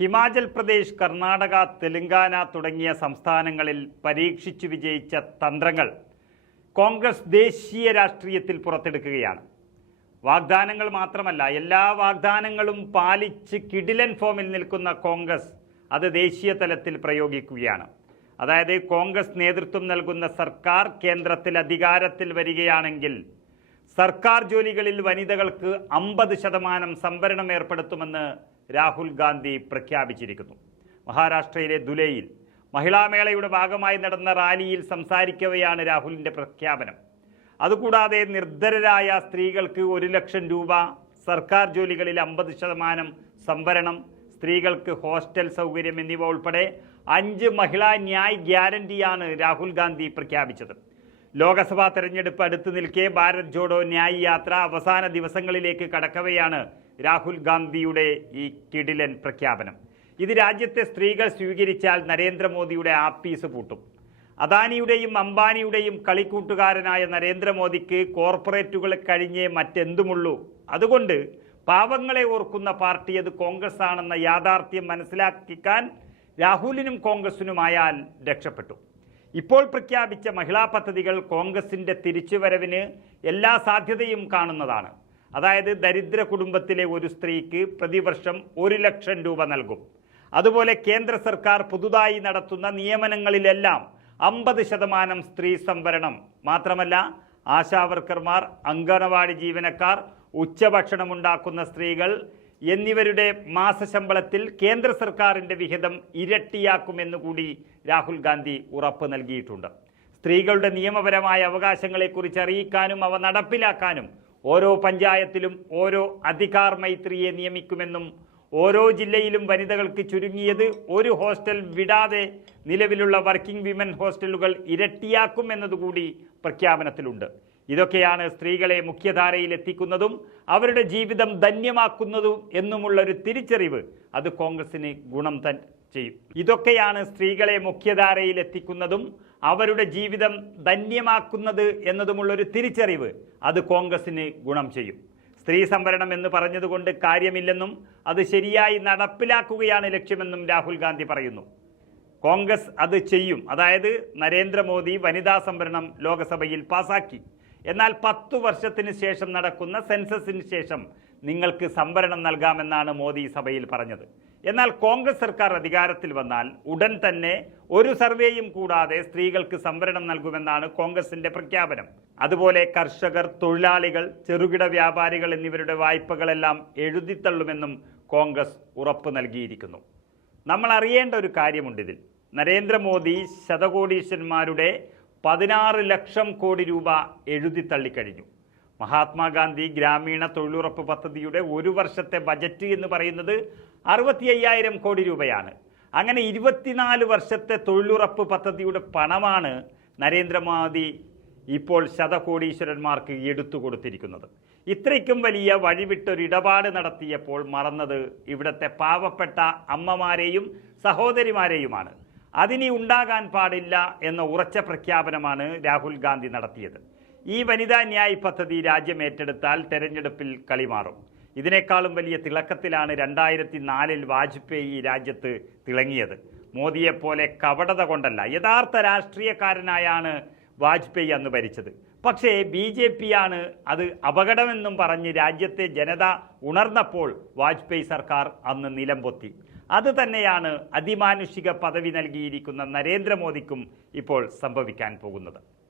ഹിമാചൽ പ്രദേശ് കർണാടക തെലങ്കാന തുടങ്ങിയ സംസ്ഥാനങ്ങളിൽ പരീക്ഷിച്ചു വിജയിച്ച തന്ത്രങ്ങൾ കോൺഗ്രസ് ദേശീയ രാഷ്ട്രീയത്തിൽ പുറത്തെടുക്കുകയാണ്. വാഗ്ദാനങ്ങൾ മാത്രമല്ല എല്ലാ വാഗ്ദാനങ്ങളും പാലിച്ച് കിടിലൻ ഫോമിൽ നിൽക്കുന്ന കോൺഗ്രസ് അത് ദേശീയ തലത്തിൽ പ്രയോഗിക്കുകയാണ്. അതായത് കോൺഗ്രസ് നേതൃത്വം നൽകുന്ന സർക്കാർ കേന്ദ്രത്തിൽ അധികാരത്തിൽ വരികയാണെങ്കിൽ സർക്കാർ ജോലികളിൽ വനിതകൾക്ക് അമ്പത് ശതമാനം സംവരണം ഏർപ്പെടുത്തുമെന്ന് രാഹുൽ ഗാന്ധി പ്രഖ്യാപിച്ചിരിക്കുന്നു. മഹാരാഷ്ട്രയിലെ ദുലൈയിൽ മഹിളാമേളയുടെ ഭാഗമായി നടന്ന റാലിയിൽ സംസാരിക്കവെയാണ് രാഹുലിന്റെ പ്രഖ്യാപനം. അതുകൂടാതെ നിർദ്ധരരായ സ്ത്രീകൾക്ക് ഒരു ലക്ഷം രൂപ സർക്കാർ ജോലികളിൽ അമ്പത് ശതമാനം സംവരണം സ്ത്രീകൾക്ക് ഹോസ്റ്റൽ സൗകര്യം എന്നിവ ഉൾപ്പെടെ അഞ്ച് മഹിളാ ന്യായ് ഗ്യാരണ്ടിയാണ് രാഹുൽ ഗാന്ധി പ്രഖ്യാപിച്ചത്. ലോക്സഭാ തെരഞ്ഞെടുപ്പ് അടുത്തു നിൽക്കെ ഭാരത് ജോഡോ ന്യായ് യാത്ര അവസാന ദിവസങ്ങളിലേക്ക് കടക്കവെയാണ് രാഹുൽ ഗാന്ധിയുടെ ഈ കിടിലൻ പ്രഖ്യാപനം. ഇത് രാജ്യത്തെ സ്ത്രീകൾ സ്വീകരിച്ചാൽ നരേന്ദ്രമോദിയുടെ ആപ്പീസ് പൂട്ടും. അദാനിയുടെയും അംബാനിയുടെയും കളിക്കൂട്ടുകാരനായ നരേന്ദ്രമോദിക്ക് കോർപ്പറേറ്റുകൾ കഴിഞ്ഞേ മറ്റെന്തുമുള്ളൂ? അതുകൊണ്ട് പാവങ്ങളെ ഓർക്കുന്ന പാർട്ടി അത് കോൺഗ്രസ് ആണെന്ന യാഥാർത്ഥ്യം മനസ്സിലാക്കിക്കാൻ രാഹുലിനും കോൺഗ്രസിനുമായാൽ രക്ഷപ്പെട്ടു. ഇപ്പോൾ പ്രഖ്യാപിച്ച മഹിളാ പദ്ധതികൾ കോൺഗ്രസിന്റെ തിരിച്ചുവരവിന് എല്ലാ സാധ്യതയും കാണുന്നതാണ്. അതായത് ദരിദ്ര കുടുംബത്തിലെ ഒരു സ്ത്രീക്ക് പ്രതിവർഷം ഒരു ലക്ഷം രൂപ നൽകും. അതുപോലെ കേന്ദ്ര സർക്കാർ പുതുതായി നടത്തുന്ന നിയമനങ്ങളിലെല്ലാം അമ്പത് ശതമാനം സ്ത്രീ സംവരണം. മാത്രമല്ല ആശാവർക്കർമാർ അങ്കണവാടി ജീവനക്കാർ ഉച്ചഭക്ഷണമുണ്ടാക്കുന്ന സ്ത്രീകൾ എന്നിവരുടെ മാസശമ്പളത്തിൽ കേന്ദ്ര സർക്കാരിന്റെ വിഹിതം ഇരട്ടിയാക്കുമെന്നുകൂടി രാഹുൽ ഗാന്ധി ഉറപ്പ് നൽകിയിട്ടുണ്ട്. സ്ത്രീകളുടെ നിയമപരമായ അവകാശങ്ങളെക്കുറിച്ച് അറിയിക്കാനും അവ നടപ്പിലാക്കാനും ഓരോ പഞ്ചായത്തിലും ഓരോ അധികാർ മൈത്രിയെ നിയമിക്കുമെന്നും ഓരോ ജില്ലയിലും വനിതകൾക്ക് ചുരുങ്ങിയത് ഒരു ഹോസ്റ്റൽ വിടാതെ നിലവിലുള്ള വർക്കിംഗ് വിമൻ ഹോസ്റ്റലുകൾ ഇരട്ടിയാക്കും എന്നതുകൂടി പ്രഖ്യാപനത്തിലുണ്ട്. ഇതൊക്കെയാണ് സ്ത്രീകളെ മുഖ്യധാരയിൽ എത്തിക്കുന്നതും അവരുടെ ജീവിതം ധന്യമാക്കുന്നതും എന്നുമുള്ള ഒരു തിരിച്ചറിവ് അത് കോൺഗ്രസിന് ഗുണം ചെയ്യും. ഇതൊക്കെയാണ് സ്ത്രീകളെ മുഖ്യധാരയിൽ എത്തിക്കുന്നതും അവരുടെ ജീവിതം ധന്യമാക്കുന്നത് എന്നതുമുള്ളൊരു തിരിച്ചറിവ് അത് കോൺഗ്രസിന് ഗുണം ചെയ്യും. സ്ത്രീ സംവരണം എന്ന് പറഞ്ഞതുകൊണ്ട് കാര്യമില്ലെന്നും അത് ശരിയായി നടപ്പിലാക്കുകയാണ് ലക്ഷ്യമെന്നും രാഹുൽ ഗാന്ധി പറയുന്നു. കോൺഗ്രസ് അത് ചെയ്യും. അതായത് നരേന്ദ്രമോദി വനിതാ സംവരണം ലോക്സഭയിൽ പാസാക്കി. എന്നാൽ പത്തു വർഷത്തിന് ശേഷം നടക്കുന്ന സെൻസസിന് ശേഷം നിങ്ങൾക്ക് സംവരണം നൽകാമെന്നാണ് മോദി സഭയിൽ പറഞ്ഞത്. എന്നാൽ കോൺഗ്രസ് സർക്കാർ അധികാരത്തിൽ വന്നാൽ ഉടൻ തന്നെ ഒരു സർവേയും കൂടാതെ സ്ത്രീകൾക്ക് സംവരണം നൽകുമെന്നാണ് കോൺഗ്രസിന്റെ പ്രഖ്യാപനം. അതുപോലെ കർഷകർ തൊഴിലാളികൾ ചെറുകിട വ്യാപാരികൾ എന്നിവരുടെ വായ്പകളെല്ലാം എഴുതിത്തള്ളുമെന്നും കോൺഗ്രസ് ഉറപ്പ് നൽകിയിരിക്കുന്നു. നമ്മൾ അറിയേണ്ട ഒരു കാര്യമുണ്ട് ഇതിൽ നരേന്ദ്രമോദി ശതകോടീശ്വരന്മാരുടെ പതിനാറ് ലക്ഷം കോടി രൂപ എഴുതി തള്ളിക്കഴിഞ്ഞു മഹാത്മാഗാന്ധി ഗ്രാമീണ തൊഴിലുറപ്പ് പദ്ധതിയുടെ ഒരു വർഷത്തെ ബജറ്റ് എന്ന് പറയുന്നത് അറുപത്തി അയ്യായിരം കോടി രൂപയാണ്. അങ്ങനെ ഇരുപത്തിനാല് വർഷത്തെ തൊഴിലുറപ്പ് പദ്ധതിയുടെ പണമാണ് നരേന്ദ്രമോദി ഇപ്പോൾ ശതകോടീശ്വരന്മാർക്ക് എടുത്തു കൊടുത്തിരിക്കുന്നത്. ഇത്രയ്ക്കും വലിയ വഴിവിട്ടൊരിടപാട് നടത്തിയപ്പോൾ മറന്നത് ഇവിടുത്തെ പാവപ്പെട്ട അമ്മമാരെയും സഹോദരിമാരെയുമാണ്. അതിനി ഉണ്ടാകാൻ പാടില്ല എന്ന ഉറച്ച പ്രഖ്യാപനമാണ് രാഹുൽ ഗാന്ധി നടത്തിയത്. ഈ വനിതാ ന്യായ് പദ്ധതി രാജ്യം ഏറ്റെടുത്താൽ തെരഞ്ഞെടുപ്പിൽ കളിമാറും ഇതിനേക്കാളും വലിയ തിളക്കത്തിലാണ് രണ്ടായിരത്തി നാലിൽ വാജ്പേയി ഈ രാജ്യത്ത് തിളങ്ങിയത്. മോദിയെപ്പോലെ കപടത കൊണ്ടല്ല യഥാർത്ഥ രാഷ്ട്രീയക്കാരനായാണ് വാജ്പേയി അന്ന് ഭരിച്ചത്. പക്ഷേ ബി ജെ പിയാണ് അത് അപകടമെന്നും പറഞ്ഞ് രാജ്യത്തെ ജനത ഉണർന്നപ്പോൾ വാജ്പേയി സർക്കാർ അന്ന് നിലംപൊത്തി. അത് തന്നെയാണ് അതിമാനുഷിക പദവി നൽകിയിരിക്കുന്ന നരേന്ദ്രമോദിക്കും ഇപ്പോൾ സംഭവിക്കാൻ പോകുന്നത്.